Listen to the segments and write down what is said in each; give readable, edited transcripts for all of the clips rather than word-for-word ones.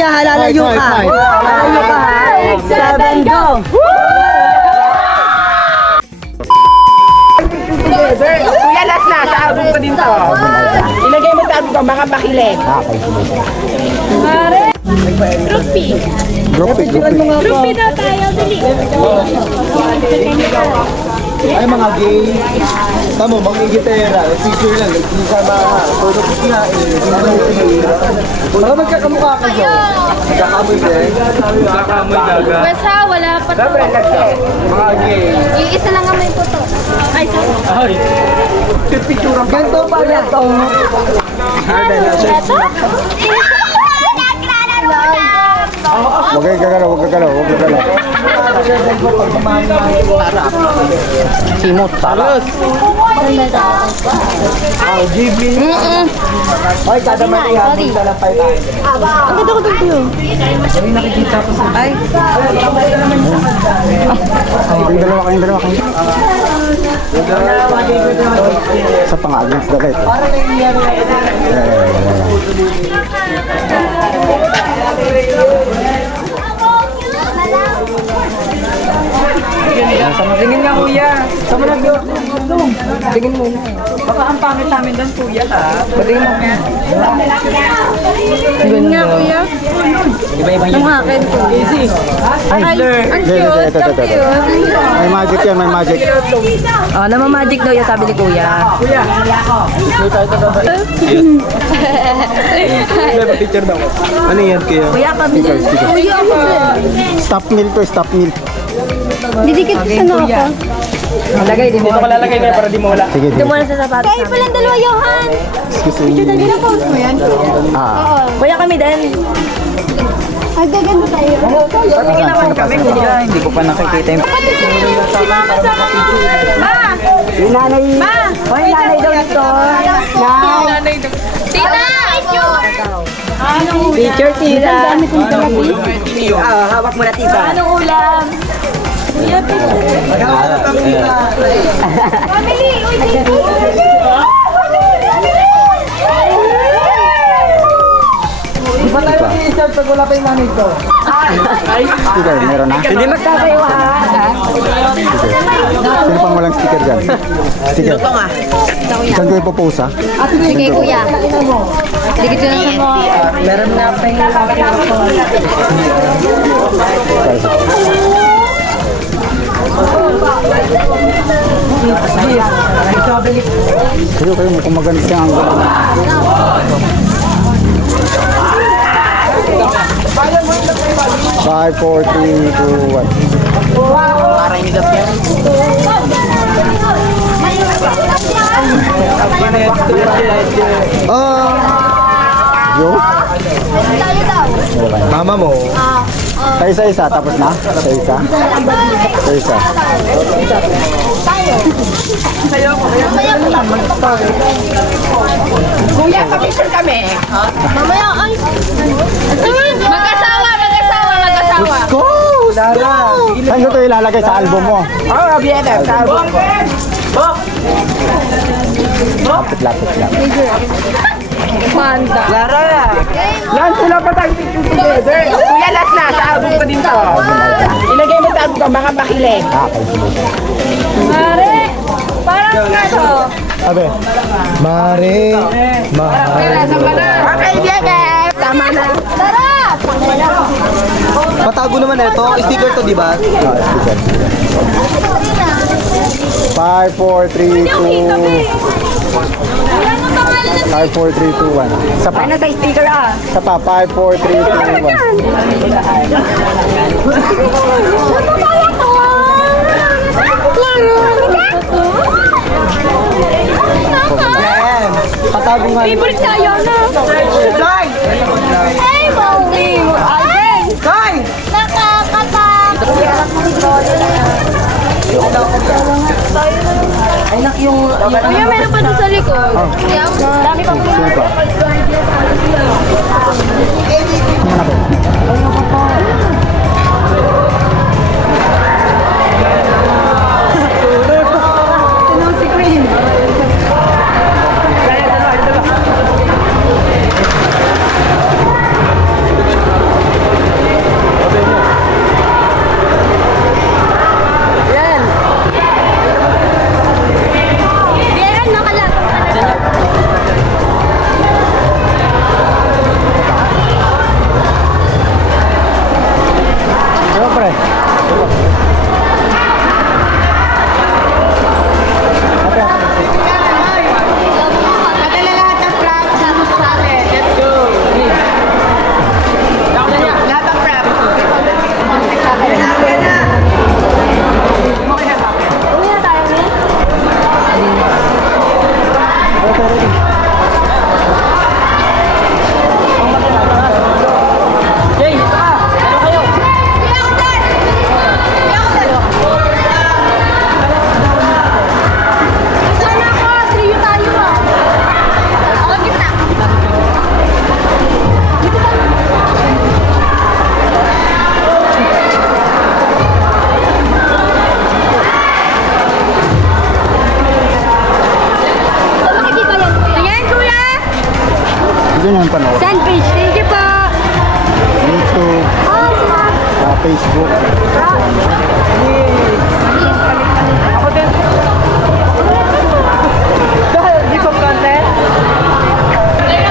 kuya, halalayo ka. Halalayo ka ha. 7, go! Kuya, last na. Sa album ko din to. Ilagay mo sa album ko, mga pakilig. Groupie daw tayo, dali. Ay, mga gay. Tamo, mag-igitera. Picture lang. Nagsisama ha. Photo pic nga eh. Baka magkakamukha ka dyan. Magkakamoy din. Magkakamoy gaga. Basta wala pa to. Mga gay. Yung isa lang ang may photo. Ay, Ay. Picture ang ganito pa yan to. ito? Huwag kayo gagalaw, huwag gagalaw, huwag gagalaw. Simot, talos. Oh, GB. Ay, kada mali habang talapay tayo. Ang ganda ko dito. May nakikita ko sa... Ay! Kayong dalawa. Sa pang-against the light. Para Tingin nga, kuya. Sama na yun. Tingin mo. Baka ang pangit namin doon, kuya, ha? Tingin mo. Yun nga, kuya. Iba-iba Ang akin to. Easy. Ay, ang cute. Ang cute. may magic yan, may magic. Oh, namamagic daw yung sabi ni kuya. Kuya. Picture daw. Ano yan, kuya? Kuya, pabili. Kuya, ako din. Stop meal to, stop meal. Didikit ko sa noo ko. Lagay, dito ko lalagay na para di mawala. Sige, Ito muna sa sapatos. Kayo palang dalawa, Johan. excuse me. Pinapost mo yan? Ah, Kuya kami din. Ay, gaganda tayo. Patingin naman kami, kuya. Hindi ko pa nakikita yung... Si mama sa mga... Ma! yung nanay. Ma! Hoy, nanay daw ito. Nanay daw. Tita! Teacher, tita. hawak mo na, tita. Anong ulam? Family! Uy, Di ba tayo i-start pag wala pa yung nanay ko? Sticker, meron na? Hindi magsasayo, ha? Sino pang walang sticker dyan? Sticker. Saan ko ipopost ha? sige, kuya. Dikit ko na sa mo. Meron na pa yung... Kayo, mukhang maganda siya ang gano'n. 5, 4, 3, 2, 1. Para yung gas yan. Yo? Tayo daw. Mama mo. Sa isa-isa, tapos na? Sa isa? Sa isa. Kuya, kapicture kami. Mamaya, ay. Mag-asawa. Go! Lara! Saan ko ito ilalagay sa album mo? Oh, BNF. Lapit lang. Manda. Lara! Last, wala pa tayong picture together. Kuya, last na. Sa album ko din to. Ilagay mo sa album ko, mga pakilig. Mare! Parang nga to. Sabi, Mare, Okay, BNF. Tama na. Tara! Patago naman ito. Sticker to, di ba? Sticker. 5, 4, 3, 2. 5, 4, 3, 2, 1. Isa pa. Ano sa sticker, ah? Isa pa. 5, 4, 3, 2, 1. Patago nga. Favorite tayo na. Joy! Ay, Molly! Ay! Joy! Nakakatakot! Kuya, meron pa doon sa likod. Dami pa po. Sino pa? Sandwich. Thank you po. YouTube, Oh, sila. Facebook. Ako din. Dahil, di ko content.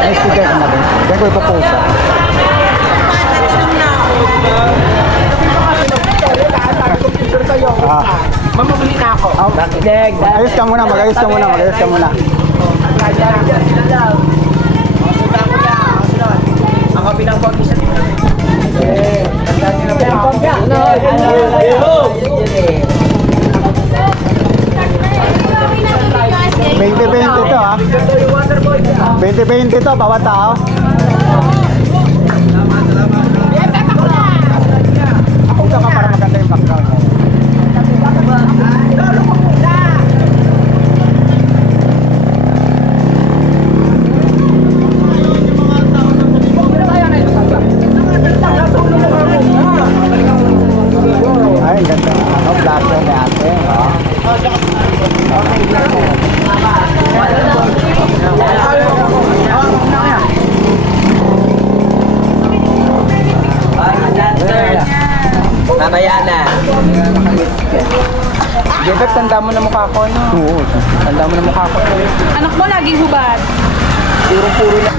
Ay, sticker ka na din. Diyan ko ipapost ah. Mamamuli na ako. Leg, Mag-ayos ka muna, mag-ayos ka muna, mag-ayos ka muna. Ang kapilang pag isa dito. $20 to ah. 20 to, bawat tao. Punta ka para maganda yung background. Ay, ang ganda. Ano, blaster ni ate. Oh. Mamaya na. Jebet, tanda mo na mukha ko, no? Oo. Tanda mo na mukha ko. Anak mo laging hubad. Puro-puro na.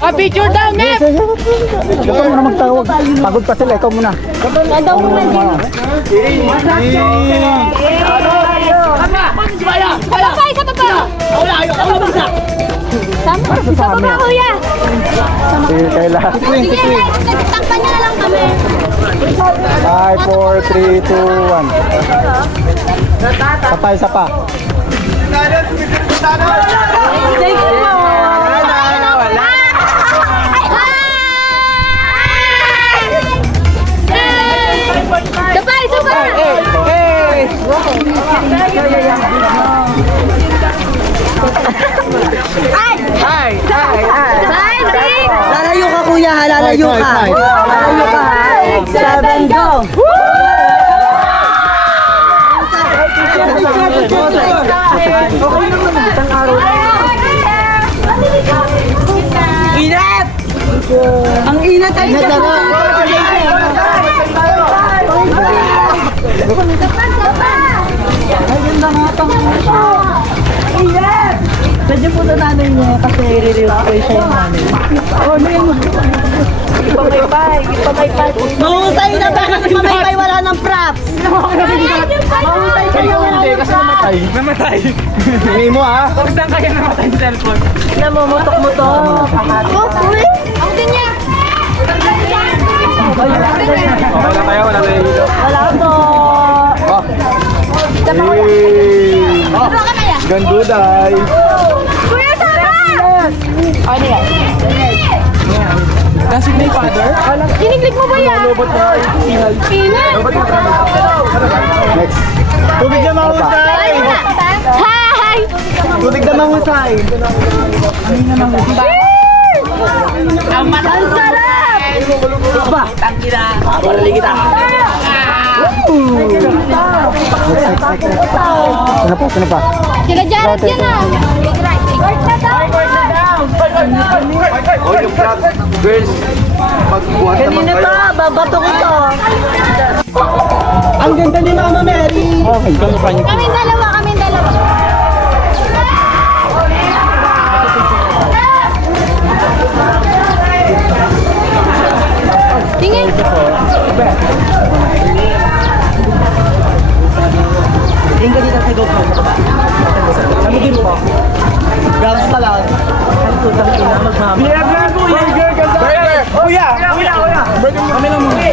Oh, picture daw, Nep! Ikaw muna magtawag. Pagod pa sila, ikaw muna. Daw mo man din. Kapapay, kapapay! Sama, sama ka, kuya! Sige, kayo lahat. Sige, takpan niya na lang kami. 5, 4, 3, 2, 1. Sapay, sapa. Thank you po! Sabay, sabay! Ay! Sabay, six! Lalayo ka kuya ha, lalayo ka. Lalayo ka ha. 7, go! Inat! Ang inat ay Inat! Sadya po na nanay niya kasi i-release ko siya yung nanay. Oh, ano yan? Mahusay na ba kasi mamaypay wala ng props? Mahusay ka na wala ng props. Namatay. Hindi mo ah. Kung saan kaya namatay yung cellphone? Namumutok-mutok. Ang din niya! Okay lang kayo, wala kayo hilo. Wala to. Hey! Ano ka na yan? Ganduday! Kuya, sama! Ano yan? Nasig na yung father? Kiniglig mo ba yan? Ingat! Next. Tubig na mahusay! Hi! Tubig na mahusay! Ang sarap! Ano pa? Ano pa? Sila Jared yan ah! Work na daw! Oh, yung vlog. Girls, magbuhat naman Kanina kayo. pa, babato ko to. Ang ganda ni Mama Mary. Okay, ito pa niyo. Kaming dalawa, kaming dalawa. Tingin! Tingin ka dito sa GoPro mo ba? Sabihin mo. Grabs pa lang. Ang tutang ina magmama. Kuya! Kuya! Kuya! Kami lang muna.